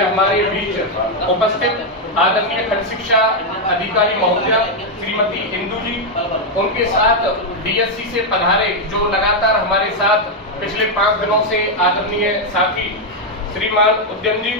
में हमारे बीच उपस्थित आदरणीय खंड शिक्षा अधिकारी महोदया श्रीमती इंदू जी, उनके साथ डीएससी से पधारे जो लगातार हमारे साथ पिछले 5 दिनों से आदरणीय साथी श्रीमान उद्यम जी,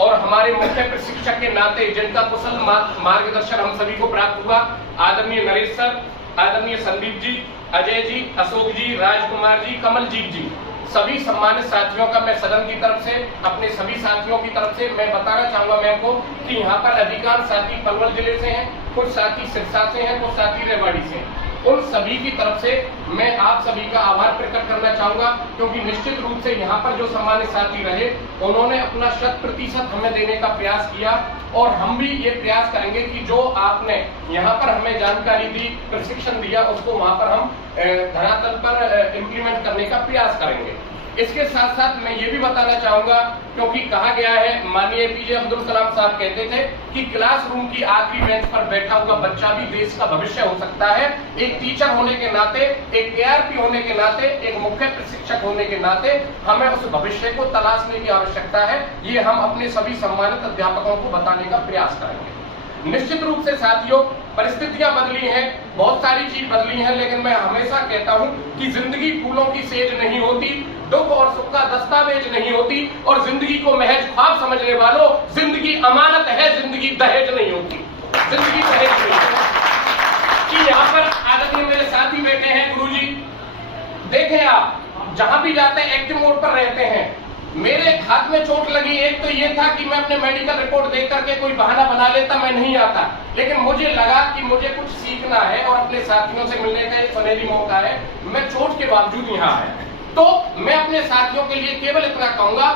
और हमारे मुख्य प्रशिक्षक के नाते जिनका कुशल मार्गदर्शन हम सभी को प्राप्त हुआ, आदरणीय नरेश सर, आदरणीय संदीप जी, अजय जी, अशोक जी, राजकुमार जी, कमलजीत जी, सभी सम्मानित साथियों का मैं सदन की तरफ से, अपने सभी साथियों की तरफ से मैं बताना चाहूंगा मैम को कि यहाँ पर अधिकांश साथी पलवल जिले से हैं, कुछ साथी सिरसा से हैं, कुछ साथी रेवाड़ी से हैं। उन सभी की तरफ से मैं आप सभी का आभार प्रकट करना चाहूंगा, क्योंकि निश्चित रूप से यहाँ पर जो सम्मानित साथी रहे उन्होंने अपना 100% हमें देने का प्रयास किया, और हम भी ये प्रयास करेंगे कि जो आपने यहाँ पर हमें जानकारी दी, प्रशिक्षण दिया, उसको वहाँ पर हम धरातल पर इम्प्लीमेंट करने का प्रयास करेंगे। इसके साथ साथ मैं ये भी बताना चाहूंगा, क्योंकि कहा गया है, माननीय एपीजे अब्दुल कलाम साहब कहते थे कि क्लासरूम की आखिरी बेंच पर बैठा हुआ बच्चा भी देश का भविष्य हो सकता है। एक टीचर होने के नाते, एक केआरपी होने के नाते, एक मुख्य प्रशिक्षक होने के नाते हमें उस भविष्य को तलाशने की आवश्यकता है। ये हम अपने सभी सम्मानित अध्यापकों को बताने का प्रयास करेंगे। निश्चित रूप से साथियों, परिस्थितियां बदली हैं, बहुत सारी चीज बदली हैं, लेकिन मैं हमेशा कहता हूं कि जिंदगी फूलों की सेज नहीं होती, दुख और सुख का दस्तावेज नहीं होती, और जिंदगी को महज ख्वाब समझने वालों, जिंदगी अमानत है, जिंदगी दहेज नहीं होती, जिंदगी दहेज नहीं होती। कि यहाँ पर आदरणीय मेरे साथी बैठे हैं, गुरुजी, देखें आप जहां भी जाते हैं एक्टिव मोड पर रहते हैं। मेरे हाथ में चोट लगी, एक तो ये था कि मैं अपने मेडिकल रिपोर्ट देख करके कोई बहाना बना लेता, मैं नहीं आता, लेकिन मुझे लगा कि मुझे कुछ सीखना है और अपने साथियों से मिलने का एक सुनहरी मौका है। मैं चोट के बावजूद यहाँ आया, तो मैं अपने साथियों के लिए केवल इतना कहूंगा,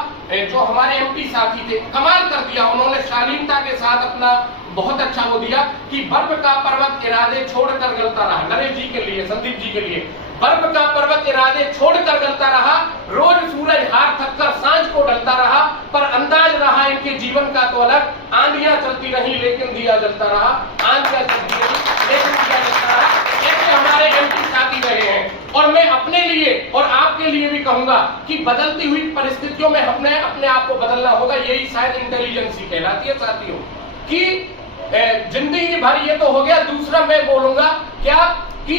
जो हमारे एमपी साथी थे, कमाल कर दिया उन्होंने, शालीनता के साथ अपना बहुत अच्छा वो दिया कि बर्फ का पर्वत इरादे छोड़कर गलता रहा। नरेश जी के लिए, संदीप जी के लिए, बर्फ का पर्वत इरादे छोड़कर गलता रहा, रोज सूरज हार थककर सांझ को ढलता रहा, पर अंदाज रहा इनके जीवन का तो अलग, आंधियां चलती रही लेकिन दिया जलता रहा, आंधियां चलती रही लेकिन दिया जलता रहा। ऐसे हमारे एमपी साथी रहे हैं, और मैं अपने लिए और आपके लिए भी कहूंगा कि बदलती हुई परिस्थितियों में हमने अपने आप को बदलना होगा। यही शायद इंटेलिजेंसी कहलाती है साथियों, कि जिंदगी भर, ये तो हो गया। दूसरा मैं बोलूंगा क्या कि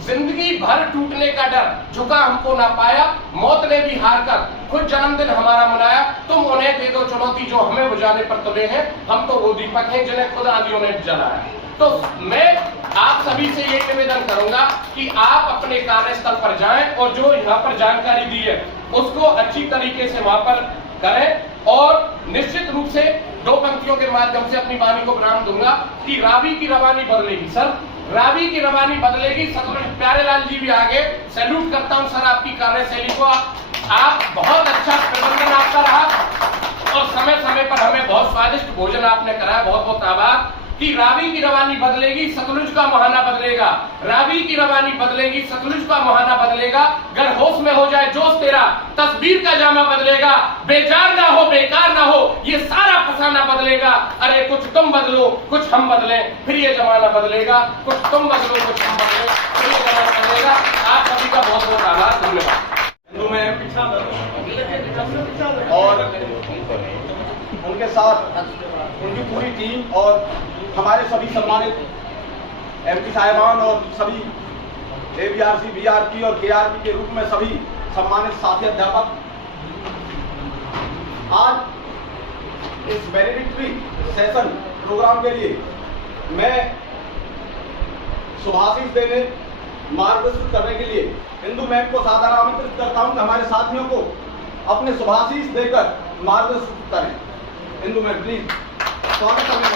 जिंदगी भर टूटने का डर, झुका हमको ना पाया, मौत ने भी हार कर खुद जन्मदिन हमारा मनाया, तुम उन्हें दे दो चुनौती जो हमें बुझाने पर तुले हैं, हम तो वो दीपक हैं जिन्हें खुद आंधियों ने जलाया। तो मैं आप सभी से ये निवेदन करूंगा कि आप अपने कार्यस्थल पर जाएं, और जो यहाँ पर जानकारी दी है उसको अच्छी तरीके से वहां पर करें, और निश्चित रूप से 2 पंक्तियों के माध्यम से अपनी वाणी को विराम दूंगा कि रावी की रवानी बदलेगी। सर, रावी की रवानी बदलेगी। प्यारे लाल जी भी आगे, सैल्यूट करता हूं सर आपकी कार्यशैली को। आप बहुत अच्छा प्रबंधन आपका रहा, और समय समय पर हमें बहुत स्वादिष्ट भोजन आपने कराया, बहुत बहुत आभार। कि रावी की रवानी बदलेगी, सतलुज का मुहाना बदलेगा। रावी की रवानी बदलेगी, सतलुज का मुहाना बदलेगा। गर होश में हो जाए जोश तेरा, तस्वीर का जामा बदलेगा। बेजार ना हो, बेकार ना हो, ये सारा फसाना बदलेगा। अरे कुछ तुम बदलो, कुछ हम बदलें, फिर ये जमाना बदलेगा। कुछ तुम बदलो, कुछ हम बदलें, फिर ये जमाना बदलेगा। आप सभी का बहुत बहुत आभार, धन्यवाद। और उनके साथ उनकी पूरी टीम और हमारे सभी सम्मानित एमपी साहिबान और सभी एबीआरसी, बीआरपी और केआरपी के रूप में सभी सम्मानित साथी अध्यापक, आज इस वैलिडिक्टरी सेशन प्रोग्राम के लिए मैं शुभाशीष देने, मार्गदर्शन करने के लिए इंदू मैम को सादर आमंत्रित करता हूं कि हमारे साथियों को अपने शुभाशीष देकर मार्गदर्शन करें। इंदू मैम प्लीज, स्वागत करना।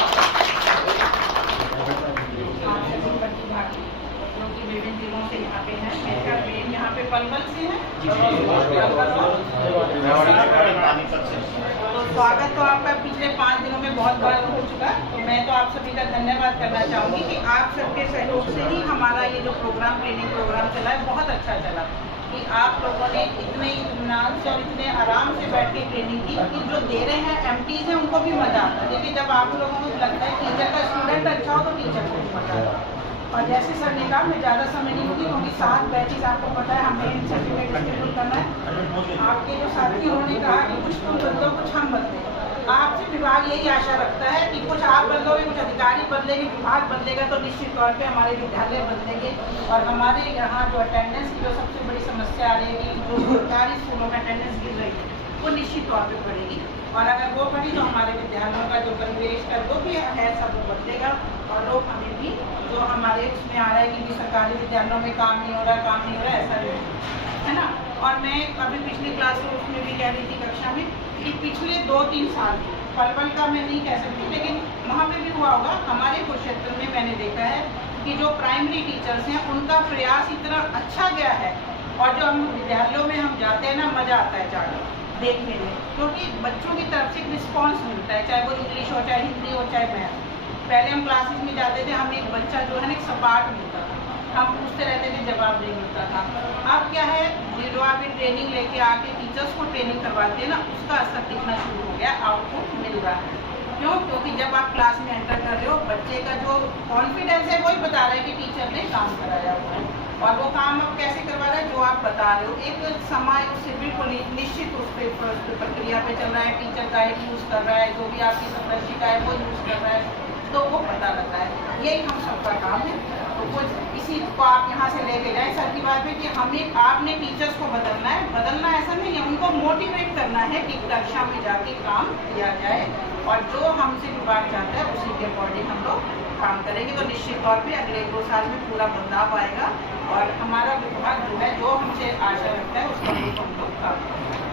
विभिन्न जिलों से यहाँ पे हैं, मेरा मेन यहाँ पे पलवल से है। तो स्वागत तो आपका पिछले 5 दिनों में बहुत बार हो चुका, तो मैं तो आप सभी का धन्यवाद करना चाहूँगी कि आप सबके सहयोग से ही हमारा ये जो प्रोग्राम, ट्रेनिंग प्रोग्राम चला है, बहुत अच्छा चला। कि आप लोगों ने इतने इत्मीनान से और इतने आराम से बैठ के ट्रेनिंग की कि जो दे रहे हैं एमटीज हैं उनको भी मजा आता है। देखिए, जब आप लोगों को लगता है टीचर का स्टूडेंट अच्छा हो तो टीचर को भी मजा आता है। और जैसे सर ने कहा, मैं ज़्यादा समय नहीं होगी क्योंकि 7 बैचेज आपको पता है हमें सर्टिफिकेट डिस्ट्रीब्यूट करना है। आपके जो साथी उन्होंने कहा कि कुछ तुम बदलो, कुछ हम बदले। आपसे विभाग यही आशा रखता है कि कुछ आप बदलोगे, कुछ अधिकारी बदलेंगे, विभाग बदलेगा तो निश्चित तौर पे हमारे विद्यालय बदलेंगे और हमारे यहाँ जो अटेंडेंस की जो सबसे बड़ी समस्या आ रही है कि जो सरकारी स्कूलों में अटेंडेंस गिर रही है वो निश्चित तौर पे बढ़ेगी और अगर वो बढ़ी तो हमारे विद्यालयों का जो परिवेश का जो भी है सब वो बदलेगा और लोग हमें भी जो हमारे उसमें आ रहा है कि सरकारी विद्यालयों में काम नहीं हो रहा ऐसा नहीं है ना। और मैं अभी पिछली क्लास में उसमें भी कह रही थी कक्षा में कि पिछले 2-3 साल पलवल का मैं नहीं कह सकती लेकिन वहाँ पे भी हुआ होगा, हमारे कुरुक्षेत्र में मैंने देखा है कि जो प्राइमरी टीचर्स हैं उनका प्रयास इतना अच्छा गया है और जो हम विद्यालयों में हम जाते हैं ना मज़ा आता है जाकर देखने में, क्योंकि बच्चों की तरफ से एक रिस्पॉन्स मिलता है, चाहे वो इंग्लिश हो, चाहे हिंदी हो, चाहे मैथ। पहले हम क्लासेस में जाते थे, हमें एक बच्चा जो है ना एक सपाट मिलता था, हम पूछते रहते थे, जवाब नहीं मिलता था। अब क्या है, जो आप ट्रेनिंग लेके आके टीचर्स को ट्रेनिंग करवाते हैं ना, उसका असर दिखना शुरू हो गया, आउटपुट मिल रहा है। क्यों? क्योंकि जब आप क्लास में एंटर कर रहे हो, बच्चे का जो कॉन्फिडेंस है वही बता रहा है कि टीचर ने काम कराया हुआ है और वो काम अब कैसे करवा रहा है जो आप बता रहे हो। एक समय उससे बिल्कुल निश्चित उस पर प्रक्रिया पे चल रहा है, टीचर गाइड यूज़ कर रहा है, जो भी आपकी संदर्शिका है वो यूज़ कर रहा है, तो वो पता लगता है। यही हम सबका काम है, तो कुछ इसी को आप यहाँ से लेके जाए। सर की बात है कि हमें आपने टीचर्स को बदलना है, बदलना ऐसा नहीं है, उनको मोटिवेट करना है कि कक्षा में जाके काम किया जाए और जो हमसे विभाग चाहता है उसी के अकॉर्डिंग हम लोग काम करेंगे तो निश्चित तौर पे अगले 2 साल में पूरा बदलाव आएगा और हमारा विभाग जो है जो हमसे आशा रखता है उसका हम लोग काम करेंगे।